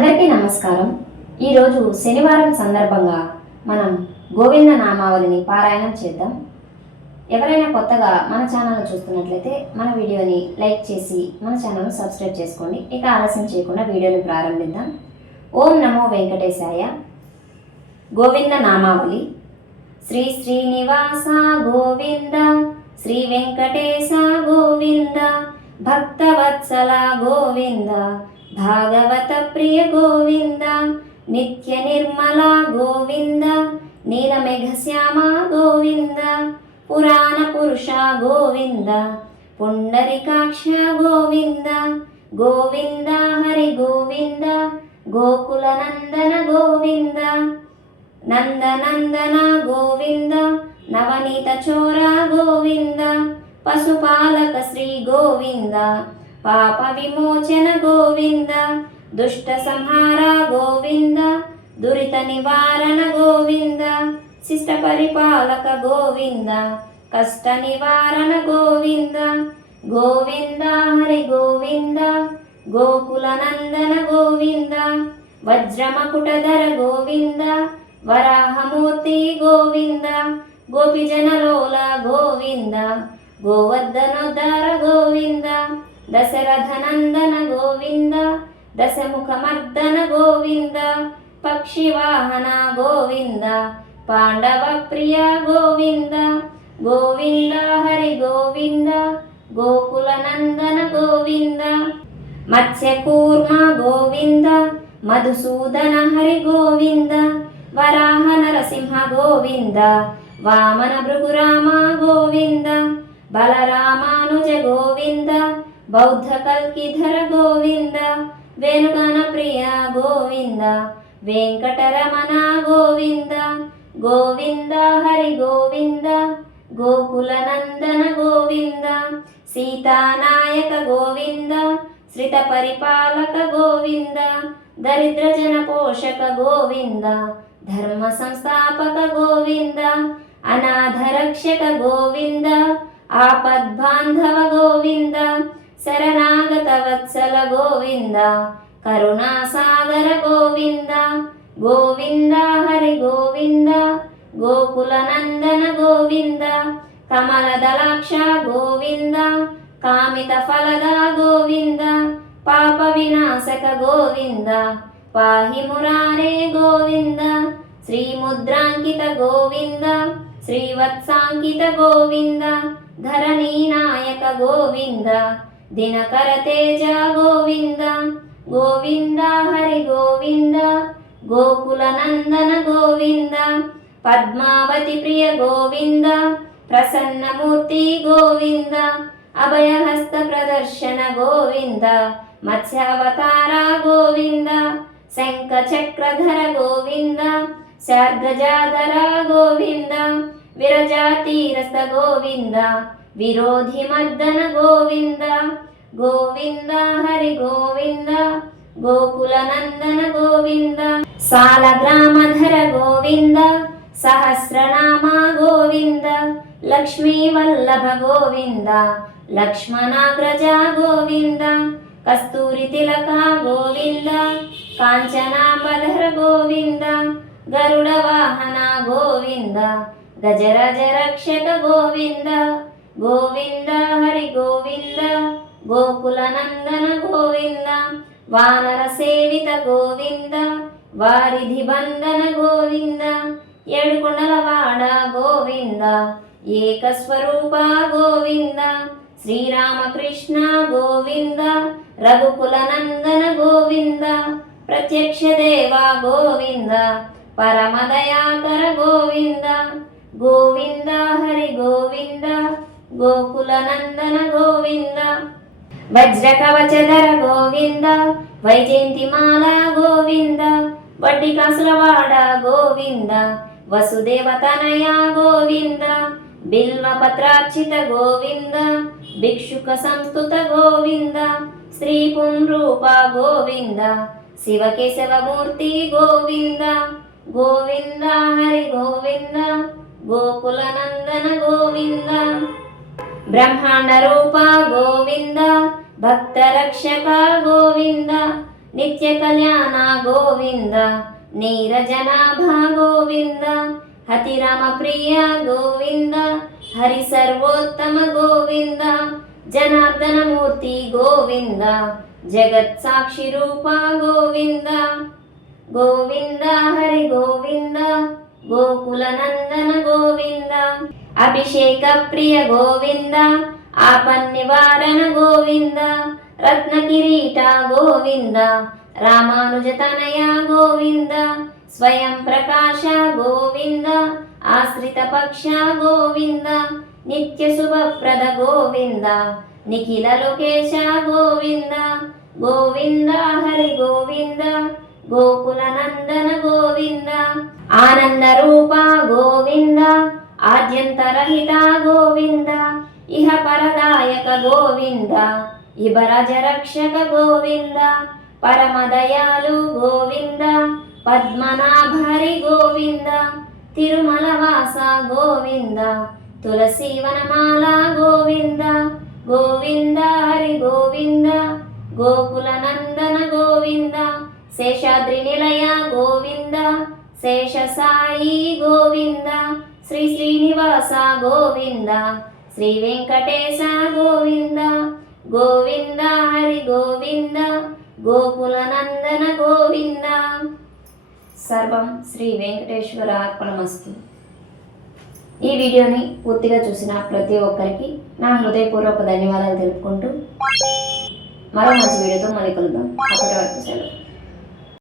అందరికీ నమస్కారం. ఈరోజు శనివారం సందర్భంగా మనం గోవింద నామావళిని పారాయణం చేద్దాం. ఎవరైనా కొత్తగా మన ఛానల్ను చూస్తున్నట్లయితే మన వీడియోని లైక్ చేసి మన ఛానల్ను సబ్స్క్రైబ్ చేసుకోండి. ఇక ఆలస్యం చేయకుండా వీడియోని ప్రారంభిద్దాం. ఓం నమో వెంకటేశాయ. గోవింద నామావళి. శ్రీ శ్రీనివాస గోవింద, శ్రీ వెంకటేశ గోవింద, భక్తవత్సల గోవింద, భాగవత ప్రియ గోవింద, నిత్య నిర్మల గోవింద, నీలమేఘశ్యామ గోవింద, పురాణ పురుష గోవింద, పుండరీకాక్ష గోవింద, గోవింద హరి గోవింద, గోకుల నందన గోవింద, నందనందన గోవింద, నవనీత చోర గోవింద, పశుపాలక శ్రీ గోవింద, పాప విమోచన గోవింద, దుష్ట సంహార గోవింద, దురిత నివారణ గోవింద, శిష్ట పరిపాలక గోవింద, కష్ట నివారణ గోవింద, గోవింద హరి గోవింద, గోకుల నందన గోవింద, వజ్రమకుటధర గోవింద, వరాహమూర్తి గోవింద, గోపిజనలోల గోవింద, గోవర్ధనోద్ధార గోవింద, దశరథనందన గోవింద, దశముఖమర్దన గోవింద, పక్షివాహన గోవింద, పాండవ ప్రియ గోవింద, గోవింద హరి గోవింద, గోకుల నందన గోవింద, మత్స్యకూర్మ గోవింద, మధుసూదన హరి గోవింద, వరాహ నరసింహ గోవింద, వామన భృగురామ గోవింద, బలరామానుజ గోవింద, బౌద్ధ కల్కిధర గోవింద, వేణుగాన ప్రియ గోవింద, వెంకటరమణ గోవింద, గోవింద హరి గోవింద, గోకుల నందన గోవింద, సీతానాయక గోవింద, శ్రిత పరిపాలక గోవింద, దరిద్ర జన పోషక గోవింద, ధర్మ సంస్థాపక గోవింద, అనాథ రక్షక గోవింద, ఆపద్బాంధవ గోవింద, శరణాగత వత్సల గోవింద, కరుణాసాగర గోవింద, గోవింద హరి గోవింద, గోకుల నందన గోవింద, కమలదలాక్ష గోవింద, కామిత ఫలద గోవింద, పాప వినాశక గోవింద, పాహి మురారే గోవింద, శ్రీముద్రాంకిత గోవింద, శ్రీవత్సాంకిత గోవింద, ధరణీ నాయక గోవింద, దినకర తేజ గోవింద, గోవింద హరి గోవింద, గోకుల నందన గోవింద, పద్మావతి ప్రియ గోవింద, ప్రసన్నమూర్తి గోవింద, అభయహస్త ప్రదర్శన గోవింద, మత్స్యావతార గోవింద, శంఖ చక్రధర గోవింద, శార్గజాధర గోవింద, విరజాతీరస్థ గోవింద, విరోధి మర్దన గోవింద, గోవింద హరి గోవింద, గోకుల నందన గోవింద, సాలగ్రామధర గోవింద, సహస్రనామ గోవింద, లక్ష్మీ వల్లభ గోవింద, లక్ష్మణాగ్రజ గోవింద, కస్తూరి తిలక గోవింద, కాంచనాంబధర గోవింద, గరుడ వాహన గోవింద, గజరాజ రక్షక గోవింద, గోవింద హరి గోవింద, గోకుల నందన గోవింద, వానర సేవిత గోవింద, వారిధి బంధన గోవింద, ఏడుకొండలవాడ గోవింద, ఏకస్వరూప గోవింద, శ్రీరామకృష్ణ గోవింద, రఘుకుల నందన గోవింద, ప్రత్యక్ష దేవ గోవింద, పరమదయాకర గోవింద, గోవింద హరి గోవింద, గోకుల నందన గోవింద, వజ్ర కవచధర గోవింద, వైజయంతిమాల గోవింద, వడ్డీ కాసులవాడ గోవింద, వసుదేవతనయ గోవింద, బిల్వపత్రార్చిత గోవింద, భిక్షుక సంస్తుత గోవింద, శ్రీ పుంరూప గోవింద, శివకేశవమూర్తి గోవింద, గోవింద హరి గోవింద, గోకుల నందన గోవింద, బ్రహ్మాండ రూప గోవింద, భక్త రక్షక గోవింద, నిత్య కళ్యాణ గోవింద నీరజనాభ గోవింద హతిరామ ప్రియ గోవింద హరి సర్వోత్తమ గోవింద జనార్దన మూర్తి గోవింద జగత్ సాక్షి రూప గోవింద గోవింద హరి గోవింద గోకుల నందన గోవింద అభిషేక ప్రియ గోవింద ఆపన్నివారణ గోవింద రత్న కిరీట గోవింద రామానుజ తనయ గోవింద స్వయం ప్రకాశ గోవింద ఆశ్రిత పక్ష గోవింద నిత్య శుభప్రద గోవింద నిఖిల లోకేశ గోవింద గోవింద హరి గోవింద గోకుల నందన గోవింద ఆనంద రూప గోవింద ఆద్యంతరహిత గోవింద ఇహ పరదాయక గోవింద ఇబరజ రక్షక గోవింద పరమదయాలు గోవింద పద్మనాభరి గోవింద తిరుమల వాస గోవింద తులసి వనమాల గోవింద గోవింద హరి గోవింద గోకుల నందన గోవింద శేషాద్రి నిలయ గోవింద శేష సాయి గోవింద శ్రీ శ్రీనివాస గోవింద శ్రీ వెంకటేశ గోవింద గోవింద హరి గోవింద గోకుల నందన గోవింద. సర్వం శ్రీ వెంకటేశ్వర అర్పణమస్తు. ఈ వీడియోని పూర్తిగా చూసిన ప్రతి ఒక్కరికి నా హృదయపూర్వక ధన్యవాదాలు తెలుపుకుంటూ మరో మంచి వీడియోతో మళ్ళీ కలుద్దాం. అప్పటి వరకు సెలవు.